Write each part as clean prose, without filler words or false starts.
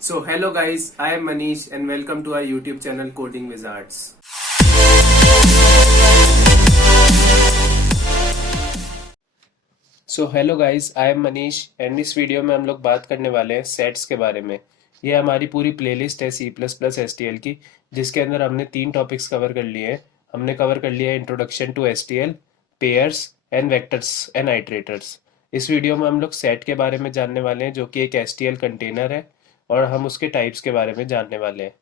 So hello guys, I am Manish and welcome to our YouTube channel Coding Wizards. So hello guys, I am Manish and इस video में हम लोग बात करने वाले हैं सेट्स के बारे में। ये हमारी पूरी प्लेलिस्ट है C plus plus S T L की, जिसके अंदर हमने 3 टॉपिक्स कवर कर लिए हैं। हमने कवर कर लिया है introduction to S T L, pairs and vectors and iterators. इस वीडियो में हम लोग सेट के बारे में जानने वाले हैं, जो कि एक एस टी एल कंटेनर है, और हम उसके टाइप्स के बारे में जानने वाले हैं।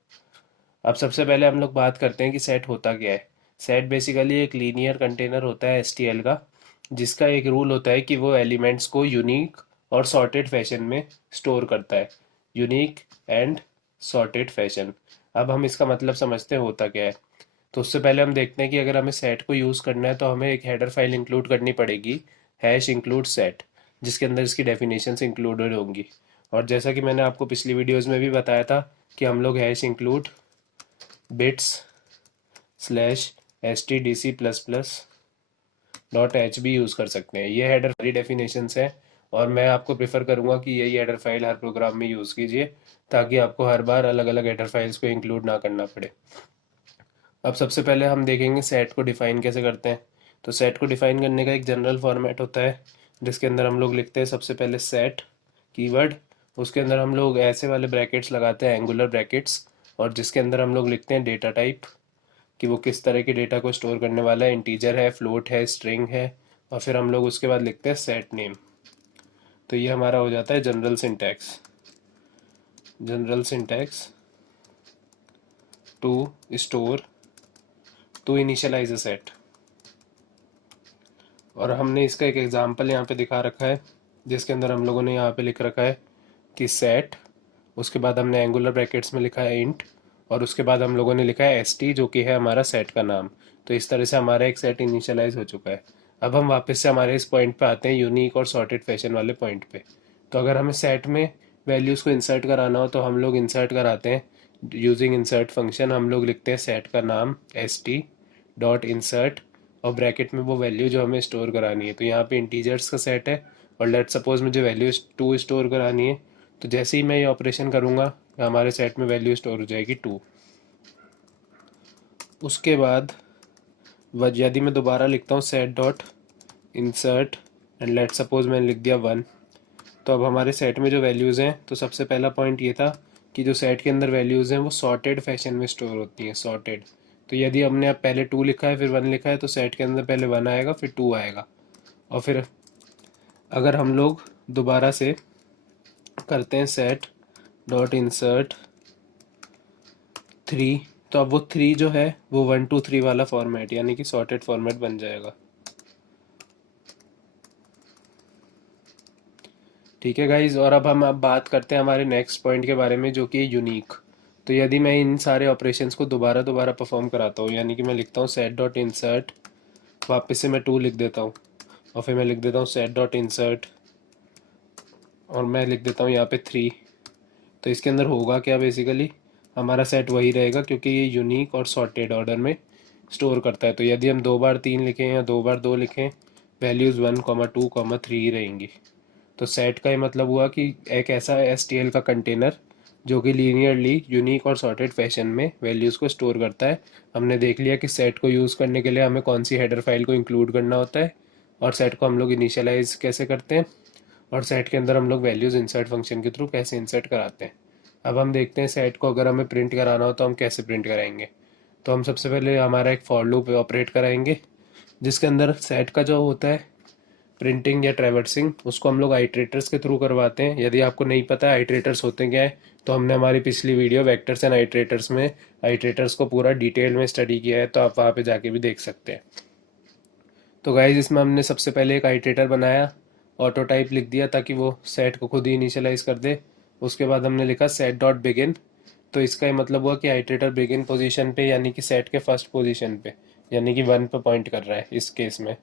अब सबसे पहले हम लोग बात करते हैं कि सेट होता क्या है। सेट बेसिकली एक लीनियर कंटेनर होता है एस टी एल का, जिसका एक रूल होता है कि वो एलिमेंट्स को यूनिक और सॉर्टेड फैशन में स्टोर करता है। Unique and sorted fashion. अब हम इसका मतलब समझते हैं होता क्या है। तो उससे पहले हम देखते हैं कि अगर हमें सेट को यूज़ करना है तो हमें एक हेडर फाइल इंक्लूड करनी पड़ेगी, हैश इंक्लूड सेट, जिसके अंदर इसकी डेफिनेशंस इंक्लूडेड होंगी। और जैसा कि मैंने आपको पिछली वीडियोस में भी बताया था कि हम लोग hash include bits slash S T D C plus plus dot H भी यूज़ कर सकते हैं। ये हेडर फाइल डेफिनेशंस है, और मैं आपको प्रेफर करूँगा कि यही हेडर फाइल हर प्रोग्राम में यूज़ कीजिए, ताकि आपको हर बार अलग अलग हेडर फाइल्स को इंक्लूड ना करना पड़े। अब सबसे पहले हम देखेंगे सेट को डिफ़ाइन कैसे करते हैं। तो सेट को डिफ़ाइन करने का एक जनरल फॉर्मेट होता है, जिसके अंदर हम लोग लिखते हैं सबसे पहले सेट कीवर्ड। उसके अंदर हम लोग ऐसे वाले ब्रैकेट्स लगाते हैं, एंगुलर ब्रैकेट्स, और जिसके अंदर हम लोग लिखते हैं डेटा टाइप, कि वो किस तरह के डेटा को स्टोर करने वाला है, इंटीजर है, फ्लोट है, स्ट्रिंग है। और फिर हम लोग उसके बाद लिखते हैं सेट नेम। तो ये हमारा हो जाता है general syntax. General syntax to store to initialise a set. और हमने इसका एक एग्जांपल यहाँ पे दिखा रखा है, जिसके अंदर हम लोगों ने यहाँ पे लिख रखा है कि सेट, उसके बाद हमने एंगुलर ब्रैकेट्स में लिखा है इंट, और उसके बाद हम लोगों ने लिखा है एस टी, जो कि है हमारा सेट का नाम। तो इस तरह से हमारा एक सेट इनिशियलाइज हो चुका है। अब हम वापस से हमारे इस पॉइंट पे आते हैं, यूनिक और सॉर्टेड फैशन वाले पॉइंट पे। तो अगर हमें सेट में वैल्यूज़ को इंसर्ट कराना हो तो हम लोग इंसर्ट कराते हैं यूजिंग इंसर्ट फंक्शन। हम लोग लिखते हैं सेट का नाम एस टी डॉट इंसर्ट, और ब्रैकेट में वो वैल्यू जो हमें स्टोर करानी है। तो यहाँ पे इंटीजर्स का सेट है, और लेट सपोज मुझे वैल्यू 2 स्टोर करानी है। तो जैसे ही मैं ये ऑपरेशन करूँगा, हमारे सेट में वैल्यू स्टोर हो जाएगी 2। उसके बाद यदि मैं दोबारा लिखता हूँ set dot insert and let suppose मैंने लिख दिया 1, तो अब हमारे सेट में जो वैल्यूज़ हैं, तो सबसे पहला पॉइंट ये था कि जो सेट के अंदर वैल्यूज़ हैं वो सॉर्टेड फैशन में स्टोर होती हैं, सॉर्टेड। तो यदि हमने अब पहले 2 लिखा है फिर 1 लिखा है, तो सेट के अंदर पहले 1 आएगा फिर 2 आएगा। और फिर अगर हम लोग दोबारा से करते हैं सेट डॉट इंसर्ट 3, तो अब वो 3 जो है वो 1 2 3 वाला फॉर्मेट, यानी कि सॉर्टेड फॉर्मेट बन जाएगा। ठीक है गाइज, और अब बात करते हैं हमारे नेक्स्ट पॉइंट के बारे में, जो कि है यूनिक। तो यदि मैं इन सारे ऑपरेशंस को दोबारा दोबारा परफॉर्म कराता हूँ, यानी कि मैं लिखता हूँ सेट डॉट इंसर्ट, वापस से मैं 2 लिख देता हूँ, और फिर मैं लिख देता हूँ सेट डॉट इंसर्ट, और मैं लिख देता हूँ यहाँ पे 3। तो इसके अंदर होगा क्या, बेसिकली हमारा सेट वही रहेगा, क्योंकि ये यूनिक और सॉर्टेड ऑर्डर में स्टोर करता है। तो यदि हम 2 बार 3 लिखें या 2 बार 2 लिखें, वैल्यूज़ 1 2 3 रहेंगी। तो सेट का ये मतलब हुआ कि एक ऐसा एस टी एल का कंटेनर जो कि लीनियरली यूनिक और सॉर्टेड फैशन में वैल्यूज़ को स्टोर करता है। हमने देख लिया कि सेट को यूज़ करने के लिए हमें कौन सी हेडर फाइल को इंक्लूड करना होता है, और सेट को हम लोग इनिशियलाइज कैसे करते हैं, और सेट के अंदर हम लोग वैल्यूज़ इंसर्ट फंक्शन के थ्रू कैसे इंसर्ट कराते हैं। अब हम देखते हैं सेट को अगर हमें प्रिंट कराना हो तो हम कैसे प्रिंट कराएंगे। तो हम सबसे पहले हमारा एक फॉर लूप ऑपरेट कराएंगे, जिसके अंदर सेट का जो होता है प्रिंटिंग या ट्रैवर्सिंग, उसको हम लोग आइट्रेटर्स के थ्रू करवाते हैं। यदि आपको नहीं पता है आइट्रेटर्स होते क्या है, तो हमने हमारी पिछली वीडियो वेक्टर्स एंड आइट्रेटर्स में आइट्रेटर्स को पूरा डिटेल में स्टडी किया है, तो आप वहाँ पे जाके भी देख सकते हैं। तो गाइज, इसमें हमने सबसे पहले एक आइट्रेटर बनाया, ऑटो टाइप लिख दिया ताकि वो सेट को खुद ही इनिशियलाइज कर दे। उसके बाद हमने लिखा सेट डॉट बिगिन। तो इसका ये मतलब हुआ कि आइट्रेटर बिगिन पोजीशन पे, यानी कि सेट के फर्स्ट पोजीशन पे, यानी कि 1 पे पॉइंट कर रहा है इस केस में।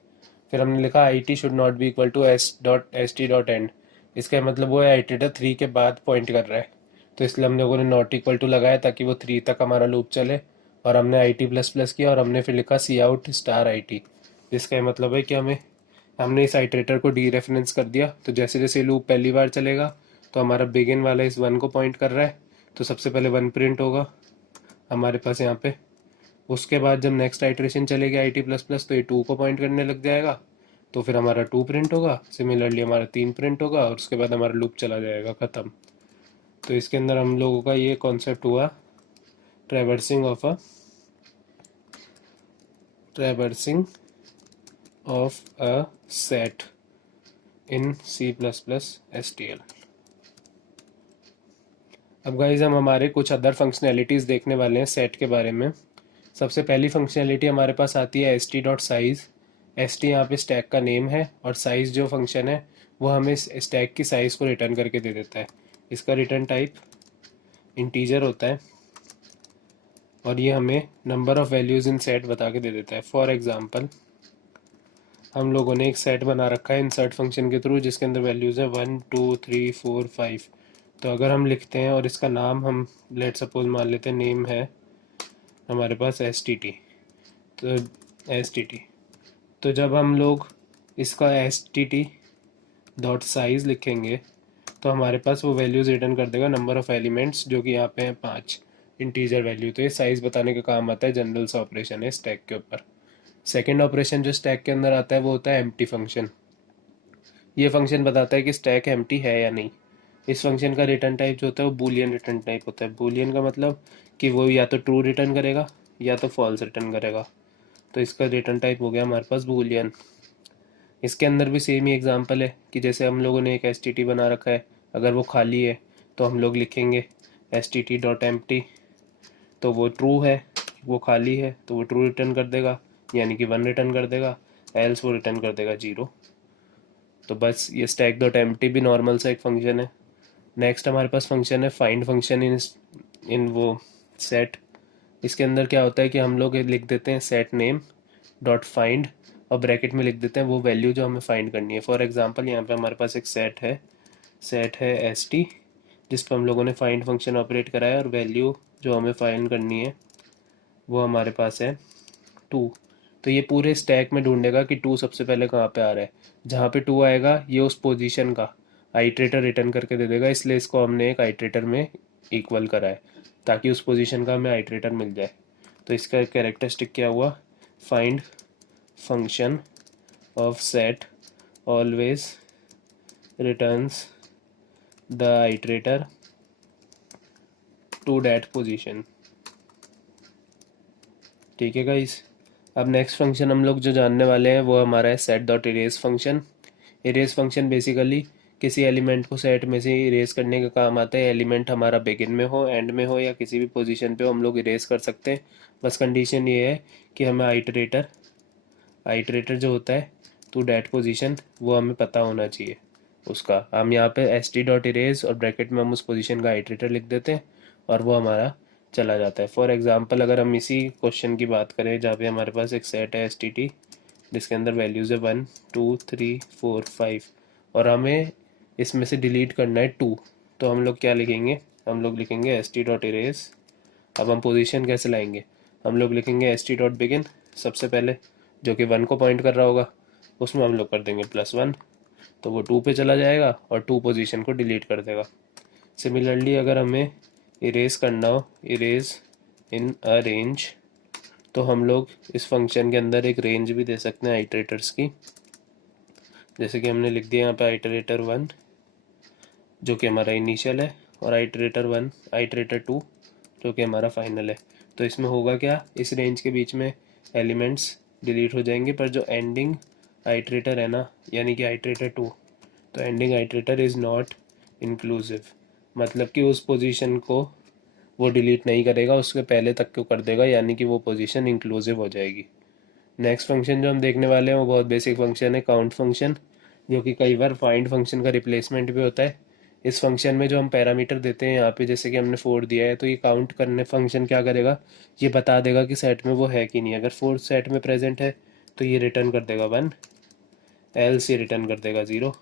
फिर हमने लिखा I T should not be equal to S T dot end. इसका मतलब वो है आइट्रेटर 3 के बाद पॉइंट कर रहा है, तो इसलिए हम लोगों ने नॉट इक्वल टू लगाया ताकि वो 3 तक हमारा लूप चले। और हमने आई टी प्लस प्लस किया, और हमने फिर लिखा सी आउट स्टार आई टी। इसका मतलब है कि हमने इस आइट्रेटर को डी रेफरेंस कर दिया। तो जैसे जैसे लूप पहली बार चलेगा, तो हमारा बिगिन वाला इस 1 को पॉइंट कर रहा है, तो सबसे पहले 1 प्रिंट होगा हमारे पास यहाँ पे। उसके बाद जब नेक्स्ट आइट्रेशन चलेगी IT प्लस प्लस तो ये 2 को पॉइंट करने लग जाएगा, तो फिर हमारा 2 प्रिंट होगा। सिमिलरली हमारा 3 प्रिंट होगा और उसके बाद हमारा लूप चला जाएगा, ख़त्म। तो इसके अंदर हम लोगों का ये कॉन्सेप्ट हुआ traversing of a set in C++ STL। अब गाइज हम हमारे कुछ अदर फंक्शनैलिटीज़ देखने वाले हैं सेट के बारे में। सबसे पहली फंक्शनैलिटी हमारे पास आती है st.size। st यहाँ पे स्टैक का नेम है और साइज़ जो फंक्शन है वो हमें स्टैक की साइज़ को रिटर्न करके दे देता है। इसका रिटर्न टाइप इंटीजर होता है और ये हमें number of values in set बता के दे देता है। फॉर एग्ज़ाम्पल हम लोगों ने एक सेट बना रखा है इंसर्ट फंक्शन के थ्रू जिसके अंदर वैल्यूज़ है 1 2 3 4 5। तो अगर हम लिखते हैं और इसका नाम हम लेट सपोज मान लेते हैं, नेम है हमारे पास STT। तो जब हम लोग इसका STT.size लिखेंगे तो हमारे पास वो वैल्यूज़ रिटर्न कर देगा नंबर ऑफ़ एलिमेंट्स, जो कि यहाँ पे है 5 इंटीजर वैल्यू। तो ये साइज़ बताने का काम आता है, जनरल सा ऑपरेशन है स्टैक के ऊपर। सेकेंड ऑपरेशन जो स्टैक के अंदर आता है वो होता है एम्प्टी फंक्शन। ये फंक्शन बताता है कि स्टैक एम्प्टी है या नहीं। इस फंक्शन का रिटर्न टाइप जो होता है वो बूलियन रिटर्न टाइप होता है। बूलियन का मतलब कि वो या तो ट्रू रिटर्न करेगा या तो फॉल्स रिटर्न करेगा। तो इसका रिटर्न टाइप हो गया हमारे पास बूलियन। इसके अंदर भी सेम ही एग्जांपल है कि जैसे हम लोगों ने एक STT बना रखा है, अगर वो खाली है तो हम लोग लिखेंगे STT.empty। तो वो ट्रू है, वो खाली है तो वो ट्रू रिटर्न कर देगा, यानी कि 1 रिटर्न कर देगा, एल्स वो रिटर्न कर देगा 0। तो बस ये stack.empty भी नॉर्मल सा एक फंक्शन है। नेक्स्ट हमारे पास फंक्शन है फाइंड फंक्शन इन वो सेट। इसके अंदर क्या होता है कि हम लोग लिख देते हैं सेट नेम डॉट फाइंड और ब्रैकेट में लिख देते हैं वो वैल्यू जो हमें फाइंड करनी है। फॉर एग्जांपल यहाँ पे हमारे पास एक सेट है ST जिस पर हम लोगों ने फाइंड फंक्शन ऑपरेट कराया और वैल्यू जो हमें फाइंड करनी है वो हमारे पास है 2। तो ये पूरे स्टैक में ढूंढेगा कि 2 सबसे पहले कहाँ पे आ रहा है। जहाँ पे 2 आएगा ये उस पोजीशन का आइट्रेटर रिटर्न करके दे देगा, इसलिए इसको हमने एक आइट्रेटर में इक्वल करा है ताकि उस पोजीशन का हमें आइट्रेटर मिल जाए। तो इसका कैरेक्टरिस्टिक क्या हुआ, find function of set always returns the iterator to that position. ठीक है गाइस। अब नेक्स्ट फंक्शन हम लोग जो जानने वाले हैं वो हमारा है set dot erase function. Erase function basically किसी एलिमेंट को सेट में से इरेज करने का काम आता है। एलिमेंट हमारा बिगिन में हो, एंड में हो या किसी भी पोजीशन पे हो हम लोग इरेज कर सकते हैं। बस कंडीशन ये है कि हमें आइट्रेटर जो होता है टू डैट पोजीशन वो हमें पता होना चाहिए उसका। हम यहाँ पे ST.erase और ब्रैकेट में हम उस पोजीशन का आइट्रेटर लिख देते हैं और वो हमारा चला जाता है। फॉर एग्जांपल अगर हम इसी क्वेश्चन की बात करें जहाँ पे हमारे पास एक सेट है STT जिसके अंदर वैल्यूज़ है 1 2 3 4 5 और हमें इसमें से डिलीट करना है 2, तो हम लोग क्या लिखेंगे, हम लोग लिखेंगे ST.erase। अब हम पोजीशन कैसे लाएंगे, हम लोग लिखेंगे ST.begin सबसे पहले जो कि 1 को पॉइंट कर रहा होगा, उसमें हम लोग कर देंगे +1 तो वो 2 पे चला जाएगा और 2 पोजीशन को डिलीट कर देगा। सिमिलरली अगर हमें इरेज करना हो, इरेज इन अ रेंज, तो हम लोग इस फंक्शन के अंदर एक रेंज भी दे सकते हैं आइट्रेटर्स की। जैसे कि हमने लिख दिया यहाँ पे आइट्रेटर 1 जो कि हमारा इनिशियल है और आइट्रेटर 2 जो कि हमारा फाइनल है। तो इसमें होगा क्या, इस रेंज के बीच में एलिमेंट्स डिलीट हो जाएंगे पर जो एंडिंग आइट्रेटर है ना, यानी कि आइट्रेटर 2, तो ending iterator is not inclusive, मतलब कि उस पोजीशन को वो डिलीट नहीं करेगा, उसके पहले तक को कर देगा, यानी कि वो पोजीशन इंक्लूसिव हो जाएगी। नेक्स्ट फंक्शन जो हम देखने वाले हैं वो बहुत बेसिक फंक्शन है काउंट फंक्शन, जो कि कई बार फाइंड फंक्शन का रिप्लेसमेंट भी होता है। इस फंक्शन में जो हम पैरामीटर देते हैं यहाँ पे जैसे कि हमने 4 दिया है, तो ये काउंट करने फंक्शन क्या करेगा, ये बता देगा कि सेट में वो है कि नहीं। अगर 4 सेट में प्रेजेंट है तो ये रिटर्न कर देगा 1, एल्स ये रिटर्न कर देगा 0।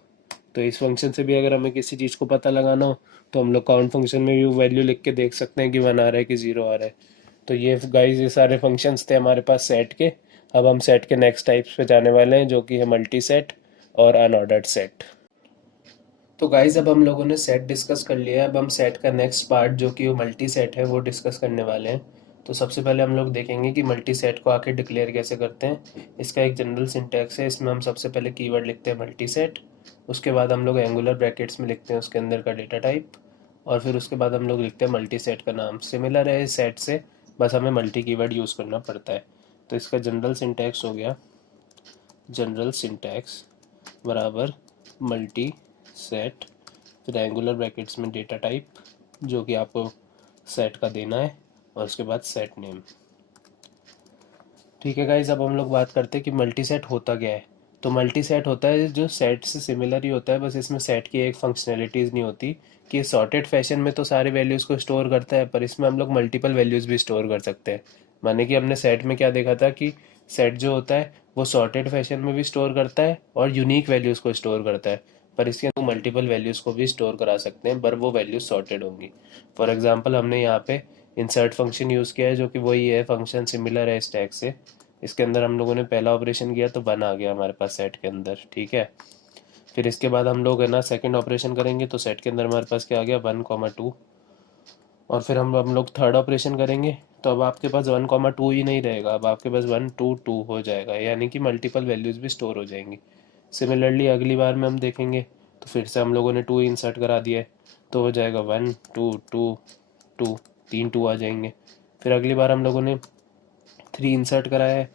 तो इस फंक्शन से भी अगर हमें किसी चीज़ को पता लगाना हो तो हम लोग काउंट फंक्शन में भी वैल्यू लिख के देख सकते हैं कि 1 आ रहा है कि 0 आ रहा है। तो ये गाइस ये सारे फंक्शंस थे हमारे पास सेट के। अब हम सेट के नेक्स्ट टाइप्स पे जाने वाले हैं जो कि है मल्टी सेट और अनऑर्डर्ड सेट। तो गाइज अब हम लोगों ने सेट डिस्कस कर लिया है। अब हम सेट का नेक्स्ट पार्ट जो कि वो मल्टी सेट है वो डिस्कस करने वाले हैं। तो सबसे पहले हम लोग देखेंगे कि मल्टी सेट को आखिर डिक्लेयर कैसे करते हैं। इसका एक जनरल सिंटैक्स है। इसमें हम सबसे पहले कीवर्ड लिखते हैं मल्टी सेट, उसके बाद हम लोग एंगुलर ब्रैकेट्स में लिखते हैं उसके अंदर का डेटा टाइप, और फिर उसके बाद हम लोग लिखते हैं मल्टी सेट का नाम। सिमिलर है इस सेट से, बस हमें मल्टी कीवर्ड यूज़ करना पड़ता है। तो इसका जनरल सिंटैक्स हो गया, जनरल सिंटैक्स बराबर मल्टी सेट, फिर एंगुलर ब्रैकेट्स में डेटा टाइप जो कि आपको सेट का देना है, और उसके बाद सेट नेम। ठीक है गाइज, अब हम लोग बात करते हैं कि मल्टी सेट होता क्या है। तो मल्टी सेट होता है जो सेट से सिमिलर ही होता है, बस इसमें सेट की एक फंक्शनैलिटीज़ नहीं होती कि सॉर्टेड फैशन में तो सारे वैल्यूज़ को स्टोर करता है, पर इसमें हम लोग मल्टीपल वैल्यूज़ भी स्टोर कर सकते हैं। माने कि हमने सेट में क्या देखा था कि सेट जो होता है वो सॉर्टेड फैशन में भी स्टोर करता है और यूनिक वैल्यूज़ को स्टोर करता है, पर इसके अंदर मल्टीपल वैल्यूज़ को भी स्टोर करा सकते हैं, पर वो वैल्यूज़ सॉर्टेड होंगी। फॉर एग्जांपल हमने यहाँ पे इंसर्ट फंक्शन यूज़ किया है जो कि वही है, फंक्शन सिमिलर है स्टैक से। इसके अंदर हम लोगों ने पहला ऑपरेशन किया तो 1 आ गया हमारे पास सेट के अंदर, ठीक है। फिर इसके बाद हम लोग है ना सेकंड ऑपरेशन करेंगे तो सेट के अंदर हमारे पास क्या आ गया, 1, 2। और फिर हम लोग थर्ड ऑपरेशन करेंगे तो अब आपके पास 1, 2 ही नहीं रहेगा, अब आपके पास 1, 2, 2 हो जाएगा, यानी कि मल्टीपल वैल्यूज़ भी स्टोर हो जाएंगी। सिमिलरली अगली बार में हम देखेंगे तो फिर से हम लोगों ने 2 इंसर्ट करा दिया है, तो हो जाएगा 1, 2, 2, 2, 3 2 आ जाएंगे। फिर अगली बार हम लोगों ने 3 इंसर्ट कराया है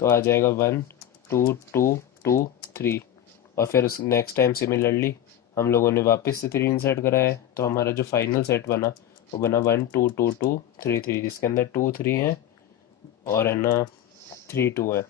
तो आ जाएगा 1, 2, 2, 2, 3। और फिर नेक्स्ट टाइम सिमिलरली हम लोगों ने वापस से 3 इंसर्ट कराया है तो हमारा जो फाइनल सेट बना वो बना 1, 2, 2, 2, 3, 3, जिसके अंदर 2, 3 है और है ना 3, 2 है।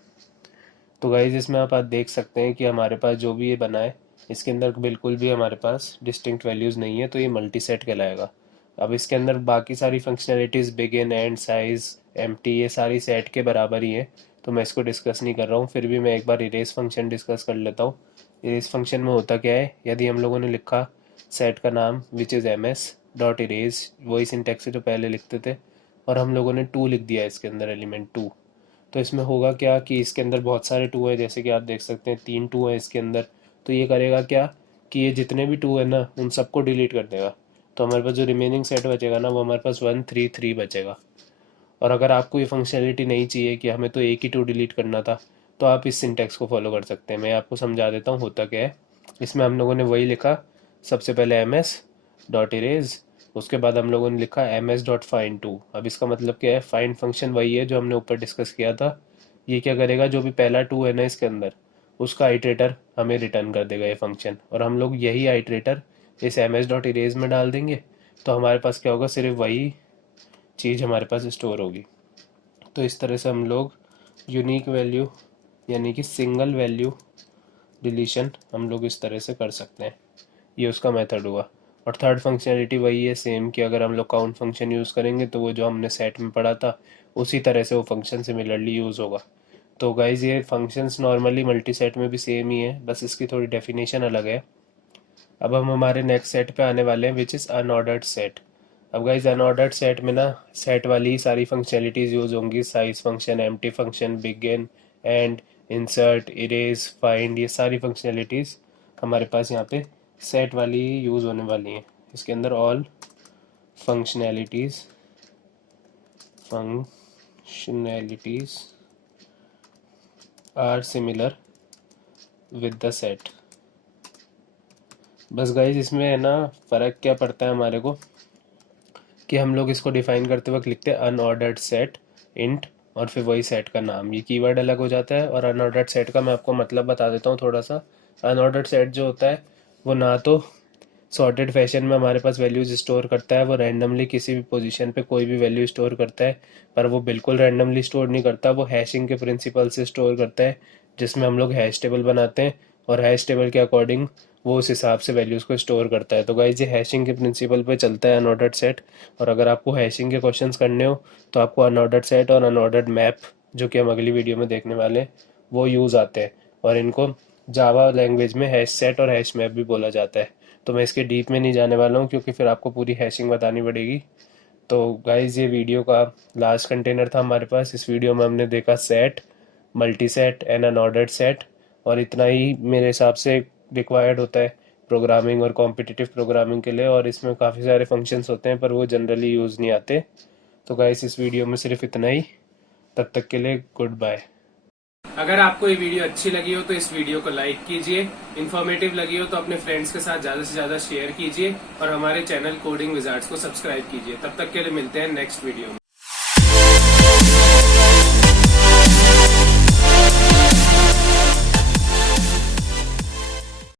तो गाइज इसमें आप आज देख सकते हैं कि हमारे पास जो भी ये बना है इसके अंदर बिल्कुल भी हमारे पास डिस्टिंक्ट वैल्यूज़ नहीं है, तो ये मल्टी सेट कहलाएगा। अब इसके अंदर बाकी सारी functionalities begin and size empty ये सारी सेट के बराबर ही है, तो मैं इसको डिस्कस नहीं कर रहा हूँ। फिर भी मैं एक बार इरेज फंक्शन डिस्कस कर लेता हूँ। इरेज फंक्शन में होता क्या है, यदि हम लोगों ने लिखा सेट का नाम which is M S dot erase, वही सिंटैक्स जो पहले लिखते थे, और हम लोगों ने 2 लिख दिया इसके अंदर एलिमेंट 2, तो इसमें होगा क्या कि इसके अंदर बहुत सारे 2 है, जैसे कि आप देख सकते हैं 3 2 है इसके अंदर। तो ये करेगा क्या कि ये जितने भी 2 है ना उन सबको डिलीट कर देगा, तो हमारे पास जो रिमेनिंग सेट बचेगा ना वो हमारे पास 1, 3, 3 बचेगा। और अगर आपको ये फंक्शनैलिटी नहीं चाहिए कि हमें तो एक ही 2 डिलीट करना था, तो आप इस सिंटेक्स को फॉलो कर सकते हैं। मैं आपको समझा देता हूँ होता क्या है। इसमें हम लोगों ने वही लिखा, सबसे पहले एम एस डॉट इरेज, उसके बाद हम लोगों ने लिखा एम एस डॉट फाइंड 2। अब इसका मतलब क्या है, फाइंड फंक्शन वही है जो हमने ऊपर डिस्कस किया था। ये क्या करेगा, जो भी पहला 2 है ना इसके अंदर उसका आइट्रेटर हमें रिटर्न कर देगा ये फंक्शन, और हम लोग यही आइट्रेटर इस एम एस डॉट इरेज में डाल देंगे, तो हमारे पास क्या होगा, सिर्फ वही चीज़ हमारे पास स्टोर होगी। तो इस तरह से हम लोग यूनिक वैल्यू यानी कि सिंगल वैल्यू डिलीशन हम लोग इस तरह से कर सकते हैं। ये उसका मेथड हुआ। और थर्ड फंक्शनैलिटी वही है सेम, कि अगर हम लोग काउंट फंक्शन यूज़ करेंगे तो वो जो हमने सेट में पढ़ा था उसी तरह से वो फंक्शन सिमिलरली यूज़ होगा। तो गाइज ये फंक्शंस नॉर्मली मल्टी सेट में भी सेम ही है, बस इसकी थोड़ी डेफिनेशन अलग है। अब हम हमारे नेक्स्ट सेट पे आने वाले हैं विच इज़ अनऑर्डर्ड सेट। अब गाइज अनऑर्डर्ड सेट में ना सेट वाली ही सारी फंक्शनैलिटीज़ यूज़ होंगी, size function, empty function, begin, and, insert, erase, find, ये सारी फंक्शनैलिटीज़ हमारे पास यहाँ पे सेट वाली ही यूज़ होने वाली हैं। इसके अंदर all functionalities are similar with the set. बस गाइज इसमें है ना फ़र्क क्या पड़ता है हमारे को, कि हम लोग इसको डिफाइन करते वक्त लिखते हैं अनऑर्डर्ड सेट इंट, और फिर वही सेट का नाम, ये कीवर्ड अलग हो जाता है। और अनऑर्डर्ड सेट का मैं आपको मतलब बता देता हूँ थोड़ा सा। अनऑर्डर्ड सेट जो होता है वो ना तो सॉर्टेड फैशन में हमारे पास वैल्यूज स्टोर करता है, वो रैंडमली किसी भी पोजीशन पे कोई भी वैल्यू स्टोर करता है, पर वो बिल्कुल रैंडमली स्टोर नहीं करता, वो हैशिंग के प्रिंसिपल से स्टोर करता है, जिसमें हम लोग हैश टेबल बनाते हैं और हैश टेबल के अकॉर्डिंग वो उस हिसाब से वैल्यूज़ को स्टोर करता है। तो गाइज ये हैशिंग के प्रिंसिपल पे चलता है अनऑर्डर्ड सेट। और अगर आपको हैशिंग के क्वेश्चंस करने हो तो आपको अनऑर्डर्ड सेट और अनऑर्डर्ड मैप, जो कि हम अगली वीडियो में देखने वाले हैं, वो यूज़ आते हैं, और इनको जावा लैंग्वेज में हैश सेट और हैश मैप भी बोला जाता है। तो मैं इसके डीप में नहीं जाने वाला हूँ क्योंकि फिर आपको पूरी हैशिंग बतानी पड़ेगी। तो गाइज ये वीडियो का लास्ट कंटेनर था हमारे पास। इस वीडियो में हमने देखा set, multi set and unordered set, और इतना ही मेरे हिसाब से रिक्वायर्ड होता है प्रोग्रामिंग और कॉम्पिटिटिव प्रोग्रामिंग के लिए, और इसमें काफ़ी सारे फंक्शंस होते हैं पर वो जनरली यूज़ नहीं आते। तो गाइस इस वीडियो में सिर्फ इतना ही, तब तक के लिए गुड बाय। अगर आपको ये वीडियो अच्छी लगी हो तो इस वीडियो को लाइक कीजिए, इन्फॉर्मेटिव लगी हो तो अपने फ्रेंड्स के साथ ज़्यादा से ज़्यादा शेयर कीजिए और हमारे चैनल कोडिंग विजार्ड्स को सब्सक्राइब कीजिए। तब तक के लिए मिलते हैं नेक्स्ट वीडियो में।